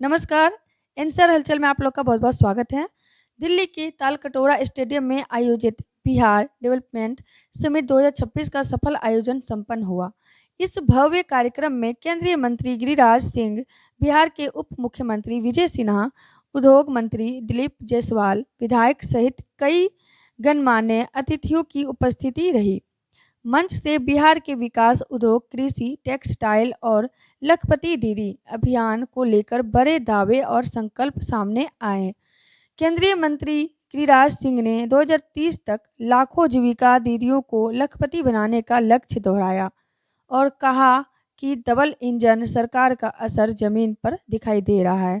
नमस्कार। एनसीआर हलचल में आप लोग का बहुत बहुत स्वागत है। दिल्ली के तालकटोरा स्टेडियम में आयोजित बिहार डेवलपमेंट समिट 2026 का सफल आयोजन संपन्न हुआ। इस भव्य कार्यक्रम में केंद्रीय मंत्री गिरिराज सिंह, बिहार के उप मुख्यमंत्री विजय सिन्हा, उद्योग मंत्री दिलीप जायसवाल, विधायक सहित कई गणमान्य अतिथियों की उपस्थिति रही। मंच से बिहार के विकास, उद्योग, कृषि, टेक्सटाइल और लखपति दीदी अभियान को लेकर बड़े दावे और संकल्प सामने आए। केंद्रीय मंत्री गिरिराज सिंह ने 2030 तक लाखों जीविका दीदियों को लखपति बनाने का लक्ष्य दोहराया और कहा कि डबल इंजन सरकार का असर जमीन पर दिखाई दे रहा है।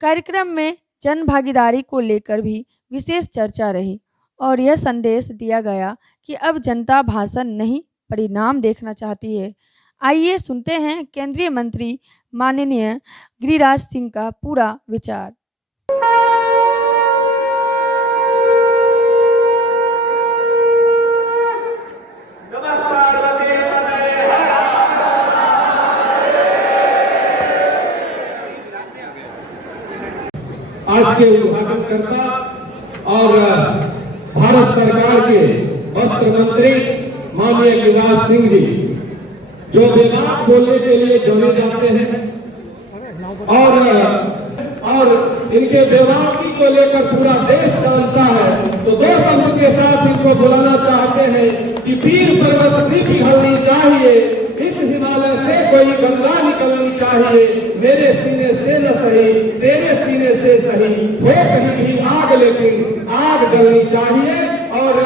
कार्यक्रम में जन भागीदारी को लेकर भी विशेष चर्चा रही और यह संदेश दिया गया कि अब जनता भाषण नहीं, परिणाम देखना चाहती है। आइए सुनते हैं केंद्रीय मंत्री माननीय गिरिराज सिंह का पूरा विचार। आज के उद्घाटनकर्ता और भारत सरकार के वस्त्र मंत्री माननीय गिरिराज सिंह जी, जो बेबाक बोलने के लिए जाने जाते हैं और इनके बेबाकी को लेकर पूरा देश जानता है, तो दो शब्द के साथ इनको बुलाना चाहते हैं कि वीर पर्वत से पिघलनी चाहिए, इस हिमालय से कोई गंगा निकलनी चाहिए, मेरे सीने से न सही तेरे सीने से सही हो कहीं भी आग, लेकिन आग जलनी चाहिए। और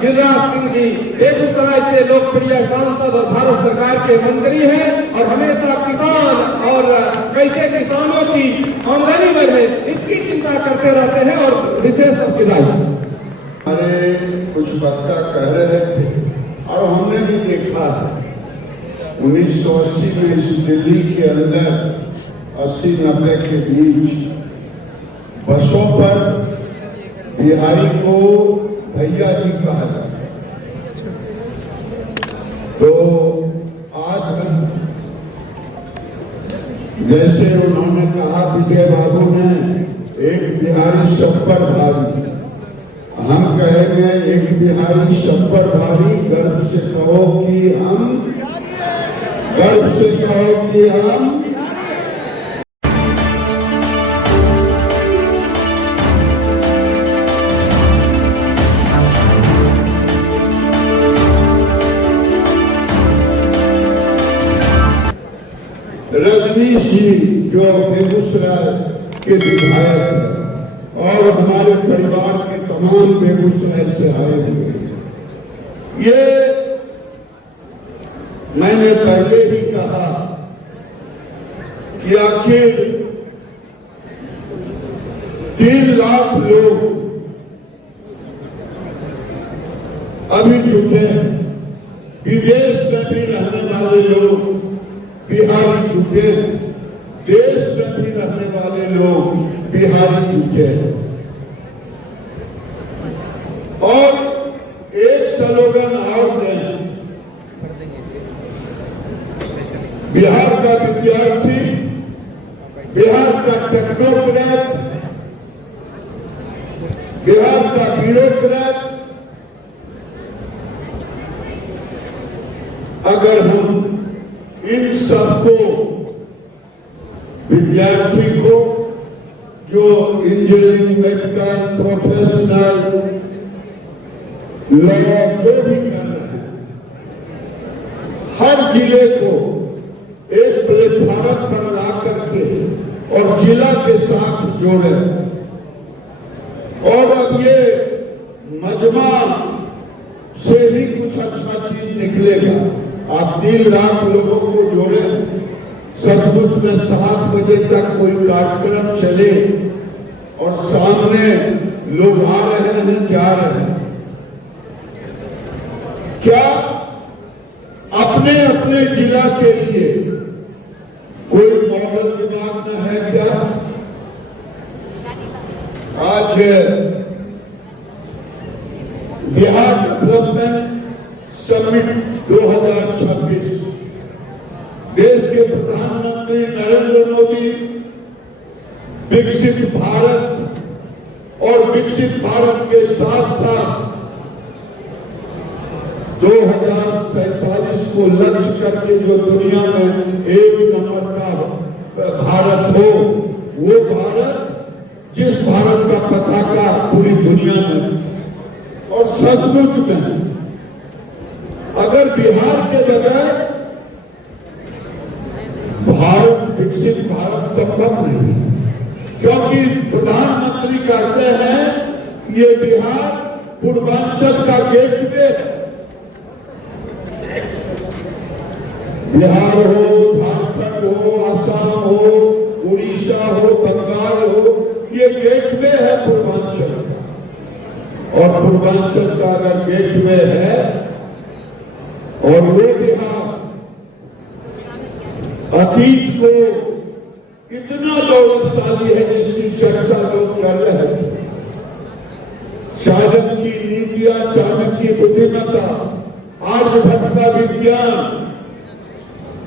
गिरिराज सिंह जी बेगूसराय से लोकप्रिय सांसद और भारत सरकार के मंत्री हैं और हमेशा किसान और कैसे किसानों की आमदनी बढ़े इसकी चिंता करते रहते हैं और विशेष हमारे कुछ वक्ता कह रहे थे और हमने भी देखा 1980 में इस दिल्ली के अंदर 80-90 के बीच बसों पर बिहारी को भैया जी कहा जाता है। तो आज हम जैसे उन्होंने कहा विजय बाबू ने, एक बिहारी सब पर भारी, हम कहेंगे एक बिहारी सब पर भारी, गर्व से कहो कि हम रजनीश जी जो बेगूसराय के विधायक हैं और हमारे परिवार के तमाम बेगूसराय से आए हुए, ये मैंने पहले ही कहा कि आखिर 3 लाख लोग अभी जुटे हैं, विदेश में भी रहने वाले लोग बिहारी जुटे, देश में भी रहने वाले लोग बिहारी जुटे और एक स्लोगन और दें, बिहार का विद्यार्थी, बिहार का टेक्नोक्रेट, बिहार का ब्यूरोक्रेट, अगर हम इन सबको, विद्यार्थी को जो इंजीनियरिंग, मेडिकल, प्रोफेशनल, लॉ जो भी कर रहे हैं, हर जिले को एक प्लेटफॉर्म पर ला करके और जिला के साथ जोड़े और अब ये मजमा से भी कुछ अच्छा चीज निकलेगा। आप 3 लाख लोगों को जोड़े, सचमुच में 7 बजे तक कोई कार्यक्रम चले और सामने लोग आ रहे हैं, जा रहे हैं, क्या अपने अपने जिला के लिए कोई मॉडल दिमाग में है क्या? आज बिहार डेवलपमेंट समिट 2026 देश के प्रधानमंत्री नरेंद्र मोदी विकसित भारत और विकसित भारत के साथ साथ 2047 को लक्ष्य करके जो दुनिया में 1 नंबर का भारत हो, वो भारत जिस भारत का पताका पूरी दुनिया में और सचमुच में अगर बिहार के बगैर भारत विकसित भारत संभव नहीं, क्योंकि प्रधानमंत्री कहते हैं ये बिहार पूर्वांचल का गेटवे है। बिहार हो, झारखंड हो, असम हो, उड़ीसा हो, बंगाल हो, ये गेटवे है पूर्वांचल का। और पूर्वांचल का अगर गेटवे है और वो बिहार अतीत को इतना गौरवशाली है जिसकी चर्चा लोग कर रहे थे, चाणक्य की नीतियां, चाणक्य की बुद्धिमत्ता, आर्यभट्ट का विज्ञान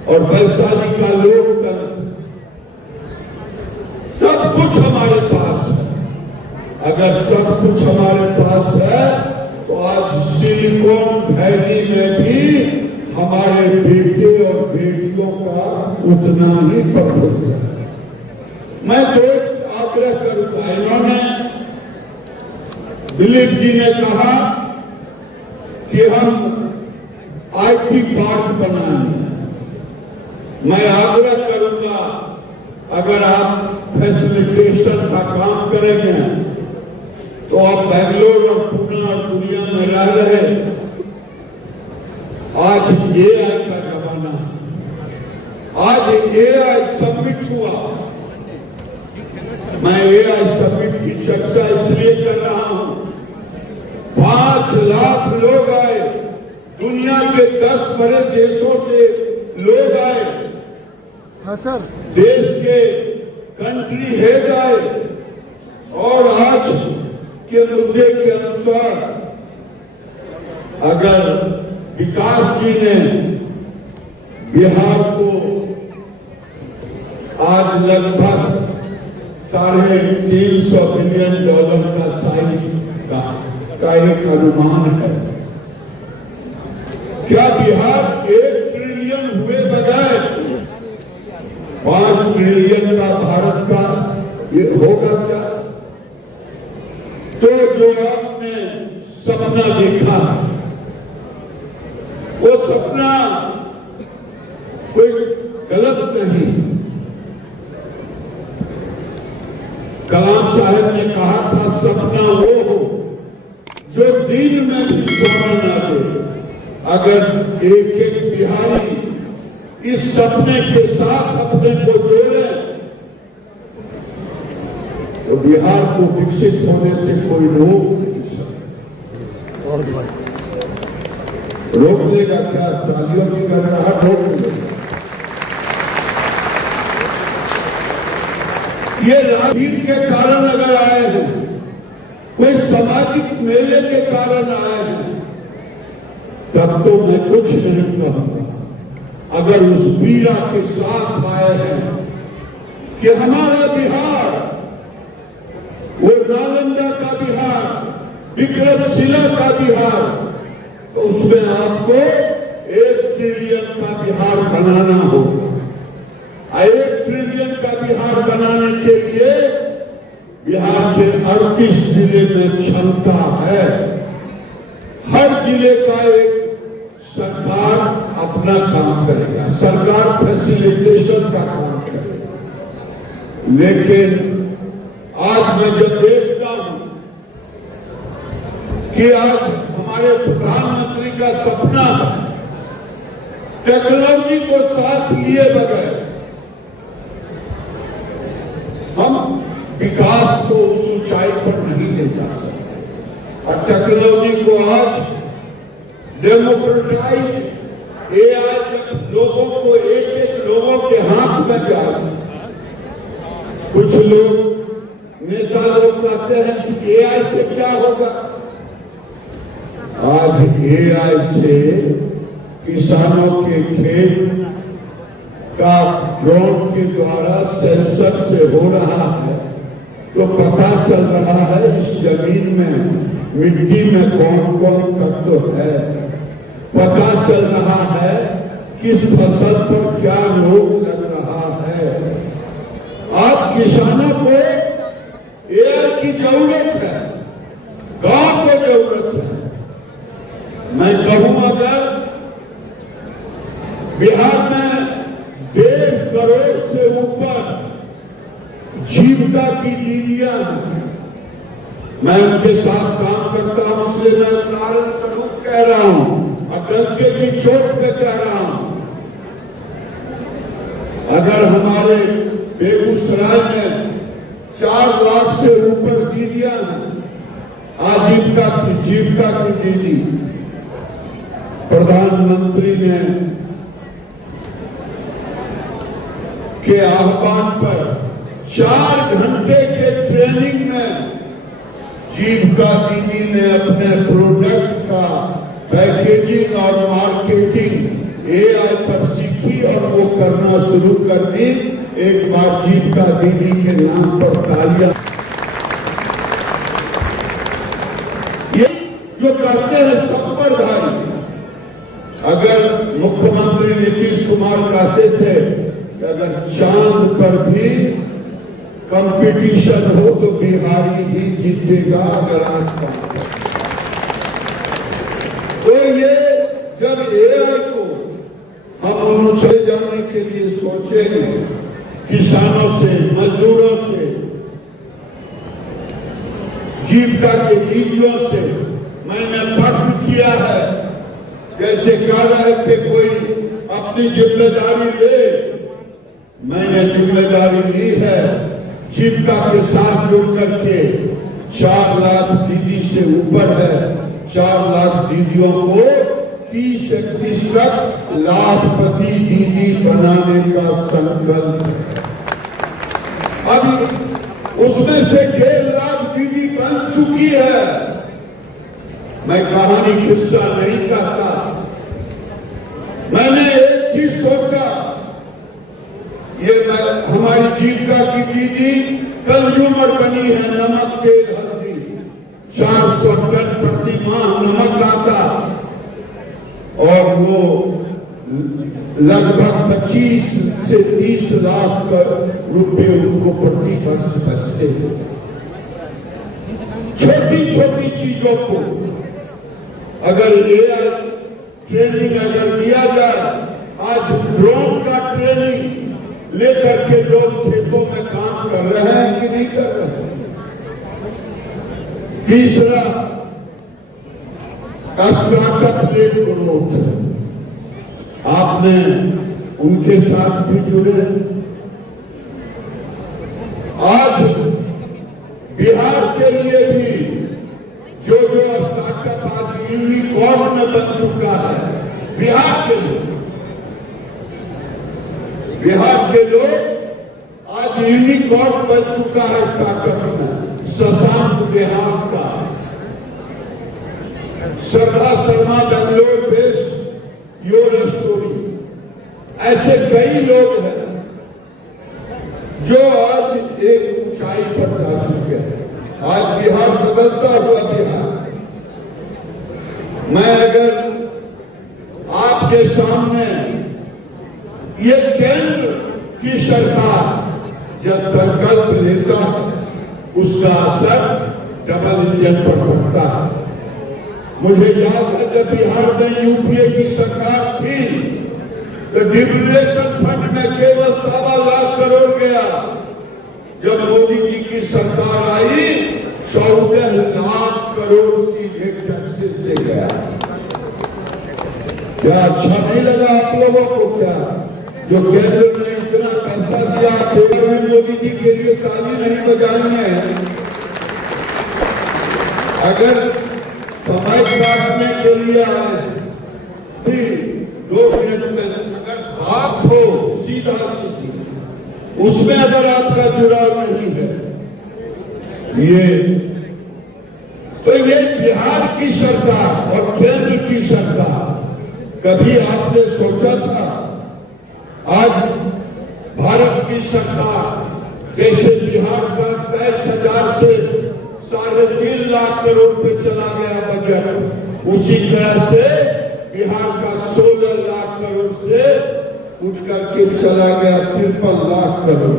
और वैशाली का लोकतंत्र, सब कुछ हमारे पास है। अगर सब कुछ हमारे पास है तो आज सिलिकॉन वैली में भी हमारे बेटे और बेटियों का उतना ही प्रभुत्व है। मैं दो आग्रह करूंगा। इन्होंने दिलीप जी ने कहा कि हम IT पार्क बनाएंगे। मैं आग्रह करूंगा अगर आप फैसिलिटेशन का काम करेंगे तो आप बेंगलोर और पुणे और दुनिया में रह रहे, आज AI का जमाना है। आज AI समिट हुआ। मैं AI समिट की चर्चा इसलिए कर रहा हूं, 5 लाख लोग आए, दुनिया के 10 बड़े देशों से लोग आए। हाँ सर, देश के कंट्री हेड आए और आज के मुद्दे के अनुसार अगर विकास जी ने बिहार को आज लगभग $350 बिलियन का साइज का एक अनुमान है, क्या बिहार 1 ट्रिलियन हुए बगैर 5 ट्रिलियन का भारत का ये होगा क्या? तो जो आपने सपना देखा, वो सपना कोई गलत नहीं। कलाम साहब ने कहा था सपना वो हो जो दिन में भी सोना ना दे। अगर एक एक बिहारी इस सपने के साथ अपने को जोड़े तो बिहार को विकसित होने से कोई रोक नहीं सकता। रोक लेगा क्या? तालियों की गड़गड़ाहट रोक लेगा। ये राजनीति के कारण अगर आए हैं, कोई सामाजिक मेले के कारण आए हैं, तब तो मैं कुछ नहीं कहूंगा। अगर उस पीड़ा के साथ आए हैं कि हमारा बिहार वो नालंदा का बिहार, विक्रमशिला का बिहार, तो उसमें आपको 1 ट्रिलियन का बिहार बनाना होगा। 1 ट्रिलियन का बिहार बनाने के लिए बिहार के 38 जिले में क्षमता है। हर जिले का एक सरकार अपना काम करेगा, सरकार फैसिलिटेशन का काम करेगा। लेकिन आज मैं जब देखता हूं कि आज हमारे प्रधानमंत्री का सपना है टेक्नोलॉजी को साथ लिए बगैर हम विकास को उस ऊंचाई पर नहीं ले जा सकते। और टेक्नोलॉजी को आज डेमोक्रेटाइज AI लोगों को एक लोगों के हाथ में जाए। कुछ लोग नेता लोग कहते हैं कि AI से क्या होगा? आज AI से किसानों के खेत का ड्रोन के द्वारा सेंसर से हो रहा है पता चल रहा है इस जमीन में मिट्टी में कौन कौन तत्व है, पता चल रहा है किस फसल पर क्या रोग लग रहा है। आज किसानों को एआई की जरूरत है, गांव को जरूरत है। मैं कहूं अगर बिहार में 1.5 करोड़ से ऊपर जीविका की दीदियां हैं, मैं उनके साथ काम करता हूं, इसलिए मैं उदाहरण स्वरूप कह रहा हूं और डंके की चोट पे कह रहा हूं। अगर हमारे बेगूसराय में 4 लाख से ऊपर दीदियां हैं, आजीविका की दीदी, प्रधानमंत्री ने के आह्वान पर 4 घंटे के ट्रेनिंग में जीविका दीदी ने अपने प्रोडक्ट का पैकेजिंग और मार्केटिंग एआई पर सीखी और वो करना शुरू कर दी। एक बार जीविका दीदी के नाम पर तालियां। ये जो करते हैं सब पर भारी। अगर मुख्यमंत्री नीतीश कुमार कहते थे कि अगर चांद पर भी कंपटीशन हो तो बिहारी ही जीतेगा, अगर आज तो ये जब एआई को हम ऊंचे जाने के लिए सोचेंगे, किसानों से, मजदूरों से, जीविका के दीदियों से मैंने प्रश्न किया है। जैसे कह रहे थे कोई अपनी जिम्मेदारी ले, मैंने जिम्मेदारी ली है। जीविका के साथ जुड़ करके 4 लाख दीदी से ऊपर है, 4 लाख दीदियों को 30-31 तक लाखपति दीदी बनाने का संकल्प है। अभी उसमें से 1.5 लाख दीदी बन चुकी है। मैं कहानी किस्सा नहीं कहता, मैंने एक चीज सोचा, ये हमारी जीविका की दीदी कंज्यूमर बनी है, नमक, तेल, हल्दी। 400 टन प्रति माह नमक आता और वो लगभग 25 से 30 लाख रुपए उनको प्रति वर्ष बचते। छोटी छोटी चीजों को अगर एआई ट्रेनिंग अगर दिया जाए, आज ड्रोन का ट्रेनिंग लेकर के लोग खेतों में काम कर रहे हैं कि नहीं कर रहे हैं। तीसरा, स्टार्टअप लेड ग्रोथ, आपने उनके साथ भी जुड़े। आज बिहार के लिए भी जो स्टार्टअप आज यूनिकॉर्न में बन चुका है, बिहार के लोग आज यूनिकॉर्न बन चुका है स्टार्टअप में। शशांक बिहार का, Shraddha Sharma Bangalore based your story, ऐसे कई लोग हैं जो आज एक ऊंचाई पर जा चुके हैं। आज बिहार बदलता हुआ बिहार। मैं अगर आपके सामने ये केंद्र की सरकार जब संकल्प लेता है, उसका असर डबल इंजन पर पड़ता है। मुझे याद है जब बिहार में यूपीए की सरकार थी तो डिप्रेशन फंड में केवल 1.25 लाख करोड़ गया। जब मोदी जी की सरकार आई 14 लाख करोड़ सीधे टैक्सेस से गया। क्या अच्छा नहीं लगा आप लोगों को? क्या जो केंद्र ने इतना पैसा दिया, केंद्र में मोदी जी के लिए ताली नहीं बजाएंगे? अगर समय काटने के लिए आए भी 2 मिनट में अगर बात हो सीधा सीधी, उसमें अगर आपका जुड़ाव नहीं है, ये बिहार की सरकार और केंद्र की सरकार, कभी आपने सोचा था आज भारत की सरकार जैसे बिहार का 23,000 से 3.5 लाख करोड़ पे चला गया बजट, उसी तरह से बिहार का 16 लाख करोड़ से उठ करके चला गया 53 लाख करोड़।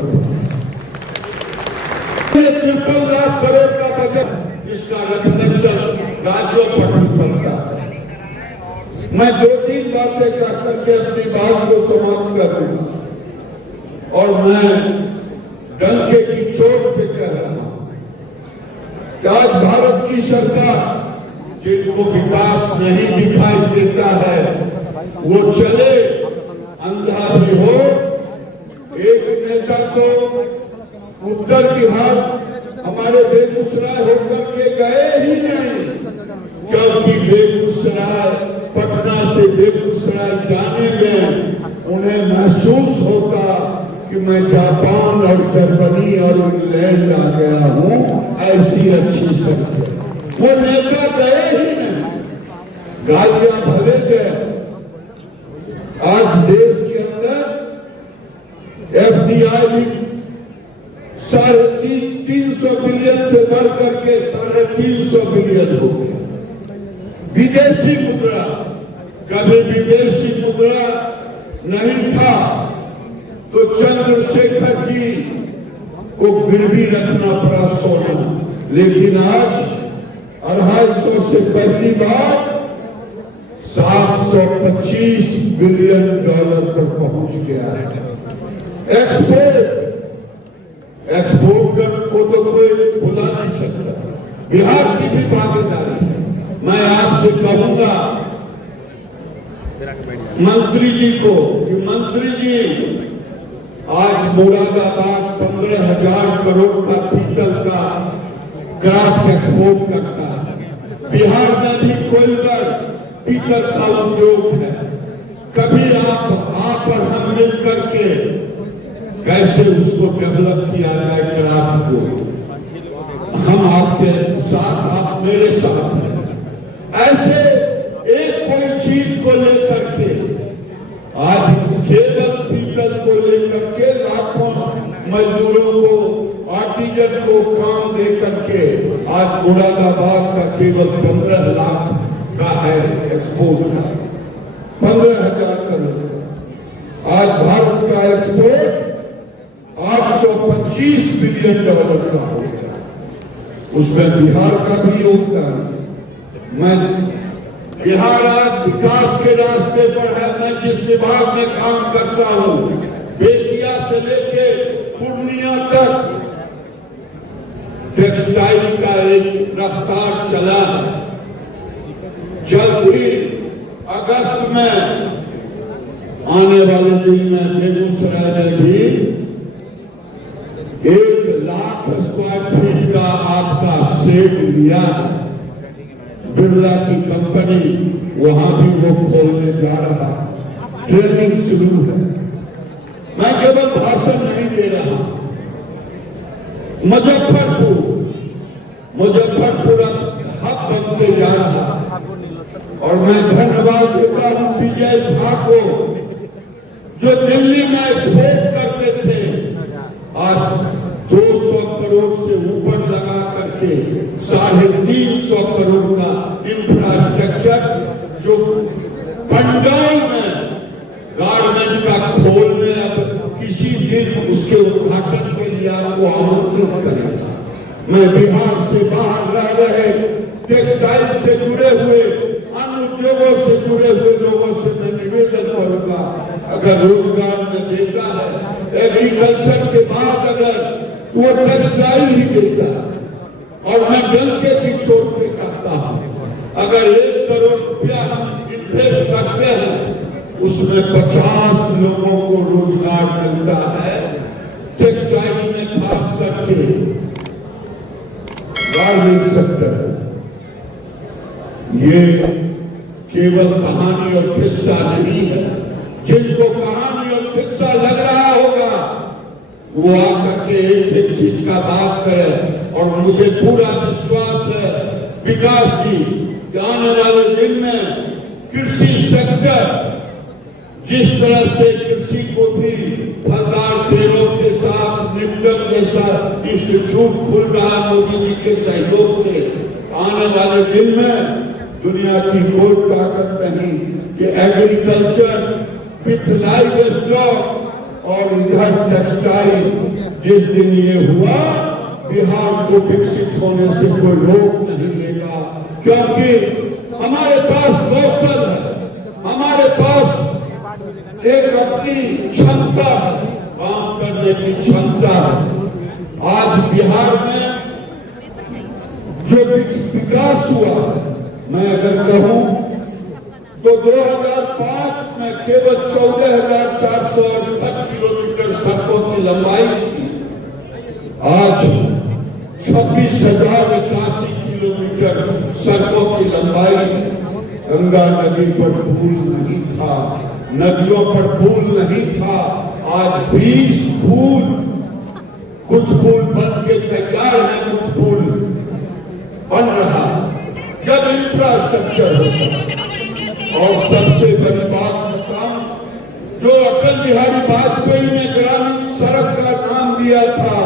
53 लाख करोड़ का बजट, इसका रिफ्लेक्शन राज्यों पर भी पड़ता है। मैं 2-3 बातें कर करके अपनी बात को समाप्त करूंगा और मैं डंके की चोट पे कह रहा हूं कि आज भारत की सरकार जिनको विकास नहीं दिखाई देता है वो चले अंधा भी हो। एक नेता तो उत्तर बिहार हमारे बेगूसराय होकर के गए ही नहीं, क्योंकि बेगूसराय पटना से बेगूसराय जाने में उन्हें महसूस होता कि मैं जापान और जर्मनी और इंग्लैंड आ गया हूं, ऐसी अच्छी सड़कें। वो नेता गए ही नहीं, गालियां भले गए। आज देश के अंदर FDI भी 350 बिलियन से बढ़ करके 350 बिलियन हो गया। विदेशी मुद्रा, कभी विदेशी मुद्रा नहीं था तो चंद्रशेखर जी को गिरवी रखना पड़ा सोना, लेकिन आज 250 से पहली बार $725 बिलियन पर पहुंच गया है। एक्सपोर्ट को तो कोई भुला नहीं सकता, बिहार की भी भागीदारी है। मैं आपसे कहूंगा मंत्री जी को कि मंत्री जी, आज मुरादाबाद 15,000 करोड़ का पीतल का क्राफ्ट एक्सपोर्ट करता है। बिहार में भी कोयलर पीतल का उद्योग है। कभी आप और हम मिल करके कैसे उसको डेवलप किया जाए क्राफ्ट को, हम आपके साथ, आप मेरे साथ हैं। ऐसे एक कोई चीज को लेकर के आज केवल पीतल को लेकर के लाखों मजदूरों को, आर्टिजन को काम दे करके आज मुरादाबाद का केवल 15 लाख का है एक्सपोर्ट का, 15,000 करोड़। आज भारत का एक्सपोर्ट $825 बिलियन का हो गया, उसमें बिहार का भी योगदान। मैं बिहार आज विकास के रास्ते पर है। मैं जिस विभाग में काम करता हूं, बेतिया से लेके पूर्णिया तक टेक्सटाइल का एक रफ्तार चला है। जल्द ही अगस्त में आने वाले दिन में बेगूसराय में भी 1 लाख स्क्वायर फीट का आपका शेड लिया है। बिरला की कंपनी वहां भी वो खोलने जा रहा है, ट्रेनिंग शुरू है। मैं केवल भाषण नहीं दे रहा। मुजफ्फरपुर हब बनते जा रहा है और मैं धन्यवाद देता हूं विजय झा को, जो दिल्ली में एक्सपोर्ट करते थे, आज 200 करोड़ से ऊपर लगा करके 350 करोड़ का इंफ्रास्ट्रक्चर जो पंडाल में गारमेंट का खोलने, अब किसी दिन उसके उद्घाटन के लिए आपको आमंत्रित करेगा। मैं बिहार से बाहर रह रहे टेक्सटाइल से जुड़े हुए, अन्य उद्योगों से जुड़े हुए लोगों से मैं निवेदन करूंगा, अगर रोजगार में देता है एग्रीकल्चर के बाद अगर वो टेक्सटाइल ही देता है, और मैं डंके की चोट पे कहता हूं, अगर 1 करोड़ रुपया हम इन्वेस्ट करते हैं उसमें 50 लोगों को रोजगार मिलता है। टेक्सटाइल में खास करके गारमेंट सेक्टर में ये केवल कहानी और किस्सा नहीं है। जिनको कहानी और किस्सा लग रहा होगा वो आकर के एक चीज का बात करे, और मुझे पूरा विश्वास है विकास जी कि आने वाले दिन में कृषि सेक्टर जिस तरह से कृषि को भी फलदार पेड़ों के साथ निफ्टन जैसा इंस्टीट्यूट खुल रहा मोदी जी के सहयोग से, आने वाले दिन में दुनिया की कोई ताकत नहीं कि एग्रीकल्चर विथ लाइव स्टॉक और इधर टेक्सटाइल, जिस दिन ये हुआ बिहार को विकसित होने से कोई रोक नहीं लेगा, क्योंकि हमारे पास कौशल है, हमारे पास एक अपनी क्षमता है, काम करने की क्षमता है। आज बिहार में जो विकास हुआ है, मैं अगर कहूं तो 2005 में केवल 14,468 किलोमीटर सड़कों की लंबाई थी, आज 26,081 किलोमीटर सड़कों की लंबाई है। गंगा नदी पर पुल नहीं था, नदियों पर पुल नहीं था, आज 20 पुल, कुछ पुल बन के तैयार है, कुछ पुल बन रहा है। जब इंफ्रास्ट्रक्चर होगा, और सबसे बड़ी बात बताऊं, जो अटल बिहारी वाजपेयी ने ग्रामीण सड़क का नाम दिया था,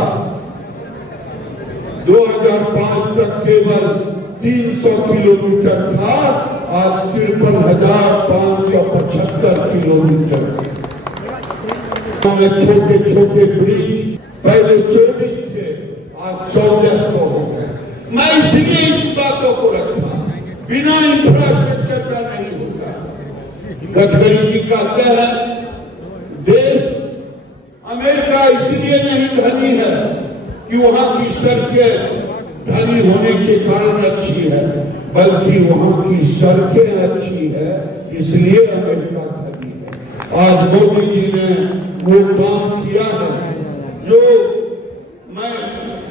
2005 तक केवल 300 किलोमीटर था, आज 53,575 किलोमीटर। छोटे छोटे ब्रिज पहले 24 थे, आज 1400 हो गए। मैं इसलिए इस बातों को रखा, बिना इंफ्रास्ट्रक्चर का नहीं होगा। गडकरी जी कहते हैं देश अमेरिका इसलिए नहीं धनी है कि वहां की सड़कें धनी होने के कारण अच्छी है, बल्कि वहां की सड़कें अच्छी है इसलिए अमेरिका धनी है। आज मोदी जी ने वो काम किया है जो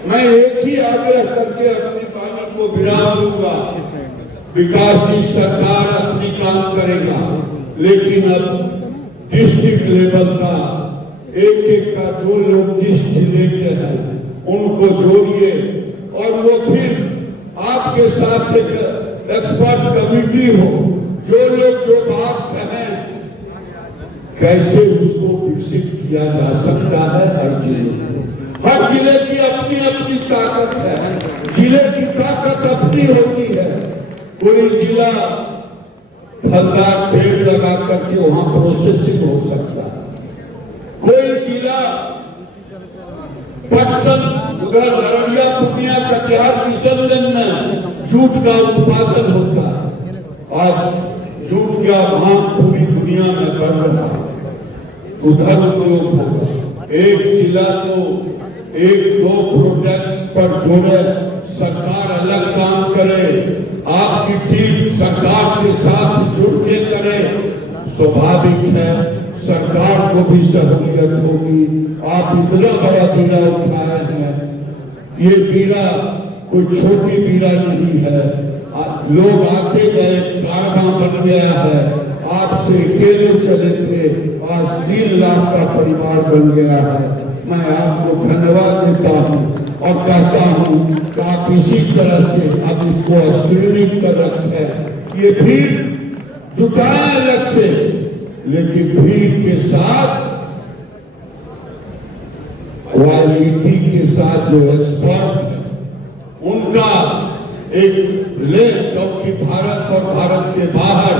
मैं एक ही आग्रह करके अपनी वाणी को विराम दूंगा। विकास की सरकार अपनी काम करेगा, लेकिन अब डिस्ट्रिक्ट लेवल का एक एक का जो लोग जिस जिले के हैं उनको जोड़िए, और वो फिर आपके साथ एक एक्सपर्ट कमेटी हो, जो लोग जो बात कहें कैसे उसको विकसित किया जा सकता है। हर जिले की अपनी अपनी ताकत है, जिले की ताकत अपनी होती है। कोई जिला फलदार पेड़ लगा करके वहां प्रोसेसिंग हो सकता है, कोई जिला पटसन उधर अररिया पूर्णिया कटिहार किशनगंज में जूट का उत्पादन होता है। आज जूट का मांग पूरी दुनिया में बढ़ रहा है, उधर उद्योग होगा। एक जिला को एक दो प्रोजेक्ट्स पर जोड़े, सरकार अलग काम करे, आपकी टीम सरकार के साथ जुड़ के करे, स्वाभाविक है सरकार को भी सहूलियत होगी। आप इतना बड़ा बीड़ा उठाए हैं, ये बीड़ा कोई छोटी बीड़ा नहीं है। लोग आते गए, कारखाना बन गया है। आपसे अकेले चले थे, आज 3 लाख का परिवार बन गया है। मैं आपको धन्यवाद देता हूँ और कहता हूँ कि आप इसी तरह से अब इसको स्क्रीनिंग कर रखे। ये भीड़ जुटाए अलग से, लेकिन भीड़ के साथ क्वालिटी के साथ जो एक्सपर्ट है उनका एक ले, क्योंकि भारत और भारत के बाहर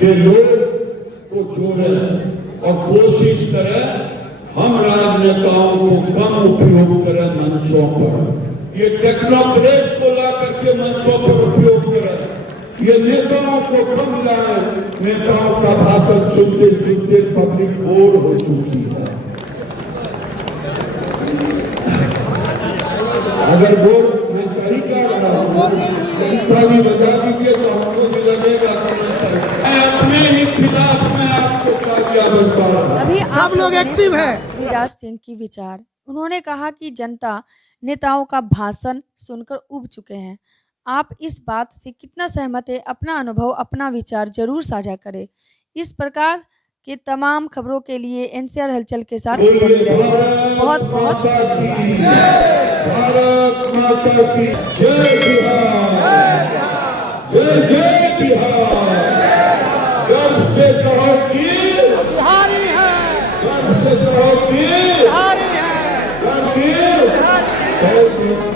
के लोग को जोड़े और कोशिश करें हम राजनेताओं को कम उपयोग करें मंचों पर। ये टेक्नोक्रेट को ला करके मंचों पर उपयोग करें, ये नेताओं को कम लाए। नेताओं का भाषण सुनते सुनते पब्लिक बोर हो चुकी है। अगर बोर मैं सही कह रहा हूँ, ताली बजा दीजिए तो हमको भी लगेगा मैं अपने ही खिलाफ में आपको तालियां बजा रहा हूं। अभी सब लोग एक्टिव है। गिरिराज सिंह की विचार, उन्होंने कहा कि जनता नेताओं का भाषण सुनकर उब चुके हैं। आप इस बात से कितना सहमत है? अपना अनुभव, अपना विचार जरूर साझा करें। इस प्रकार के तमाम खबरों के लिए एनसीआर हलचल के साथ बने रहें। बहुत बहुत भारत माता की जय बिहार, जय जय बिहार। गर्व से कहो कि बिहारी है, गर्व से कहो कि बिहारी बहुत बहुत